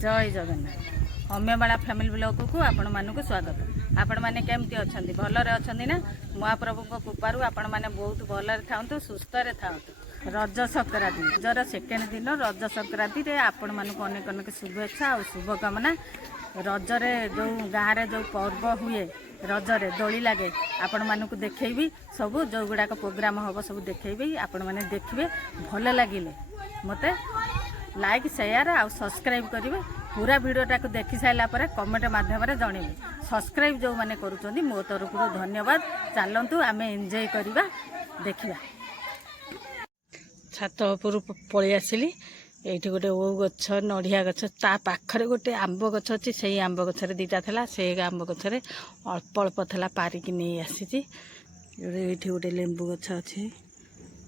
जय Jagannath अम्यमाला family blog को आपण मानक स्वागत। आपण माने केमती अछंती भलरे अछंती ना महाप्रभु को कृपारु आपण माने बहुत भलरे थांतु सुस्थ रे थांतु। रज संक्रांति रजर सेकेंड दिन रज संक्रांति रे आपण मानक अनेक अनेक शुभेच्छा और शुभकामना। रजरे जो गाँव रे जो पर्व हुए रजरे दोली लगे आपण मानक देखैबी सब जो गुड़ाक प्रोग्राम हम सब देखैबी आपण माने देखिबे भल लागिले मते लाइक शेयर और सब्सक्राइब करेंगे। पूरा वीडियोटा को देखी सारा पर कमेंट माध्यम जनइबे। सब्सक्राइब जो मैंने करुँच मो तरफ धन्यवाद। चलतु आम एंजॉय करवा देखा। छात उपर पलि आसिली ये गोटे ओ गछ नड़िया गछ ता पाखरे गोटे आंब गछ अच्छी से आंब गछरे दीटा था से आंब गछरे अल्प अल्प था पारिक नहीं आसी। ये गोटे लेंबू गछ अच्छे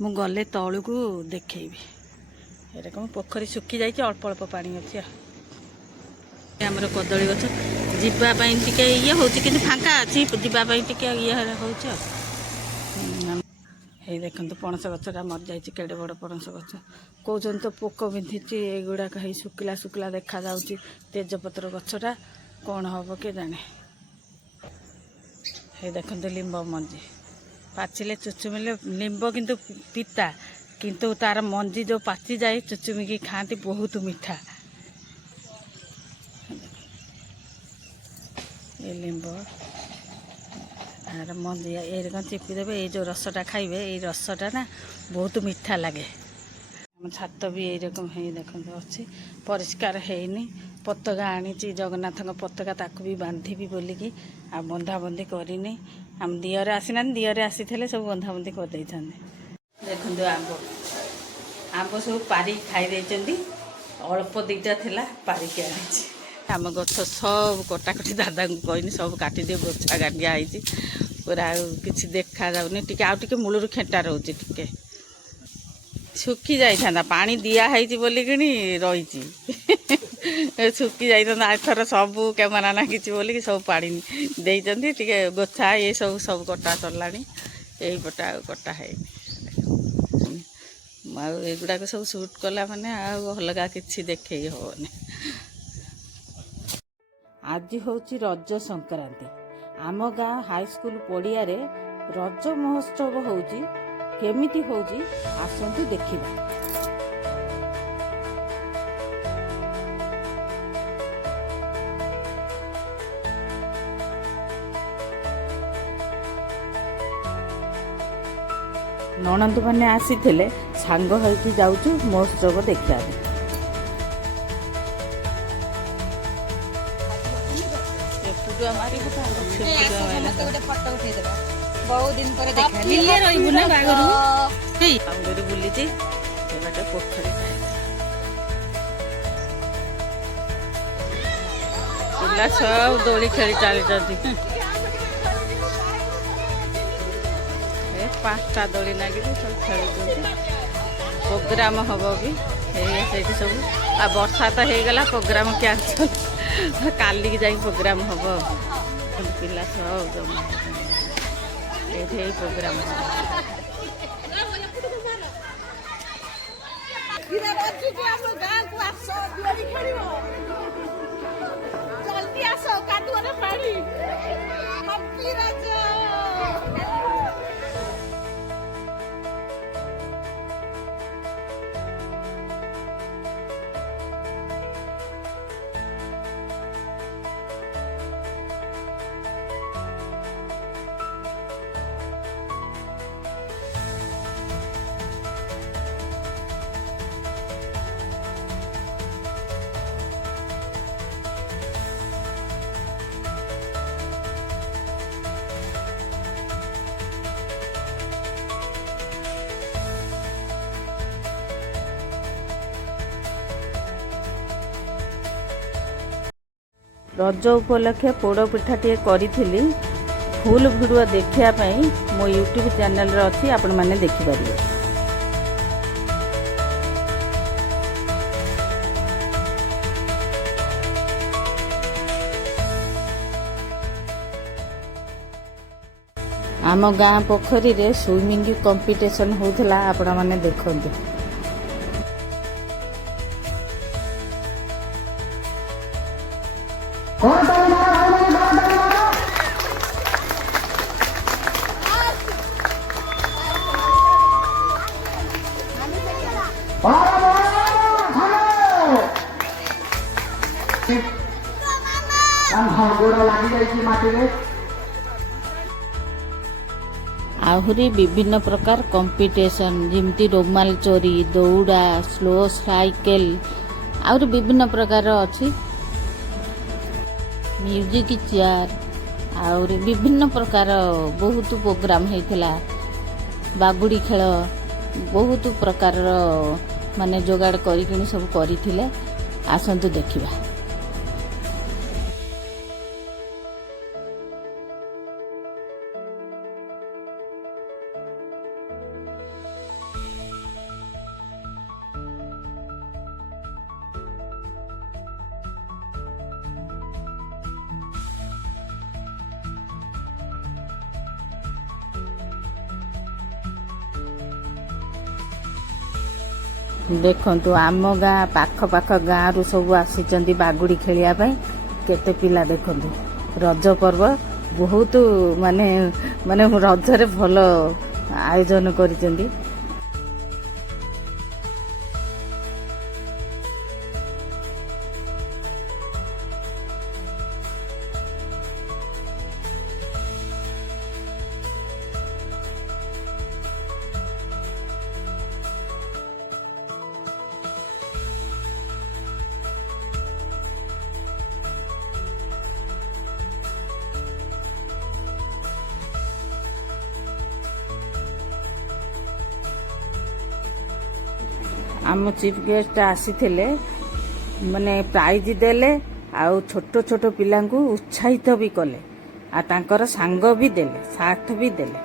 मु गले तलू को देखी ये कौन पोखरी सुखी जाइए अल्प अल्प पानी अच्छी आमर कदली गछ जीवाई टे ये हूँ कि फाँका अच्छी जीवाई टे ये हूँ। ये देखते पणस गछटा मर जाइए केड़े बड़ पणस गछ कौन तो पोक बिंधी युड़ाक शुखिला शुखिला देखा जाऊँगी। तेजपत्र गछटा कौन हम के जाने। ये देखते लिंब मंजी पाचिले चुचुमिले लिंब किंतु पिता किंतु तार मंजी जो पाची जाए चुचुमिकी खाती बहुत मीठा। ये लिंब आर मंजी ये चिपीदेवे ये जो रसटा खाइबे ये रसटा ना बहुत मीठा लगे। आम छात भी यही रकम है देखते अच्छी परिष्कार हैनी पताका आनी जगन्नाथ पताका ताकू भी बांधीबी बोलिकी आ बंधाबंधी करनी आम दिहर आसीना दिहर आसी सब बंधाबंधी करदे। देखते आंब आंब सब पारिक खाई अल्प दीटा थिला पारिक आनी आम गछ सब कटाकटी दादा को कहनी सब काटी दिए गोछा गांडिया पूरा किसी देखा जाऊनी टी आउ मूलर खेटा रोचे टी सुखी जाता पानी दिखाई बोलिक रही सुखी जाता एथर सब कैमरा ना कि बोलिक सब पानी देती टे गोछा ये सब सब कटा सरला यही पटा कटा है एगुड़ाक सब सुट कला माने अलग किसी देखे हेनी। आज हूँ रज संक्रांति आम गाँ हाईस्कूल पड़िया रे रज महोत्सव होउची केमिति होउची आसंतु देखिबा। ननंद मैंने आसी सांग होइकी जाऊचु महोत्सव देखा। बहुत दिन पर बुली पोखरी पिला सब दोली खेली चली 5टा दोली लगी सब खेल प्रोग्राम हम भी सब आ वर्षा तो हो गला प्रोग्राम कैंसल काली की जाई प्रोग्राम हम पिला सब जमा ये प्रोग्राम रज उपलक्षे पोड़ पिठा टे करी फुल भिडियो देखापी मो यूट्यूब चैनल रे अच्छी आपण मैंने देखिपारे। आम गाँ पोखरी रे स्विमिंग कंपटीशन होता आपण मैंने देखते। ଆହୁରି ବିଭିନ୍ନ ପ୍ରକାର କମ୍ପିଟିସନ୍ ଯେମିତି ରୋମାଲ ଚୋରି, ଦୌଡ଼ା, ସ୍ଲୋ ସାଇକେଲ, ଆହୁରି ବିଭିନ୍ନ ପ୍ରକାର ଅଛି। ମ୍ୟୁଜିକ୍ ଚେୟାର, ଆହୁରି ବିଭିନ୍ନ ପ୍ରକାର ବହୁତ ପ୍ରୋଗ୍ରାମ ହେଇଥିଲା। ବାଗୁଡ଼ି ଖେଳ, ବହୁତ ପ୍ରକାରର ମାନେ ଯୋଗାଡ଼ କରିକିଣି ସବୁ କରିଥିଲେ। ଆସନ୍ତୁ ଦେଖିବା। ଦେଖନ୍ତୁ ଆମ ଗାଁ ପାଖ ଗାଁରୁ ସବୁ ଆସିଛନ୍ତି ବାଗୁଡ଼ି ଖେଳିବା ପାଇଁ। କେତେ ପିଲା ଦେଖନ୍ତୁ। ରଜ ପର୍ବ ବହୁତ ମାନେ ରଜରେ ଭଲ ଆୟୋଜନ କରିଛନ୍ତି। ଆମ ଚିଫ୍ ଗେଷ୍ଟ ଆସିଥିଲେ, ମାନେ ପ୍ରାଇଜ୍ ଦେଲେ, ଆଉ ଛୋଟ ଛୋଟ ପିଲାଙ୍କୁ ଉତ୍ସାହିତ ବି କଲେ, ଆଉ ତାଙ୍କର ସାଙ୍ଗ ବି ଦେଲେ, ସାଥ ବି ଦେଲେ।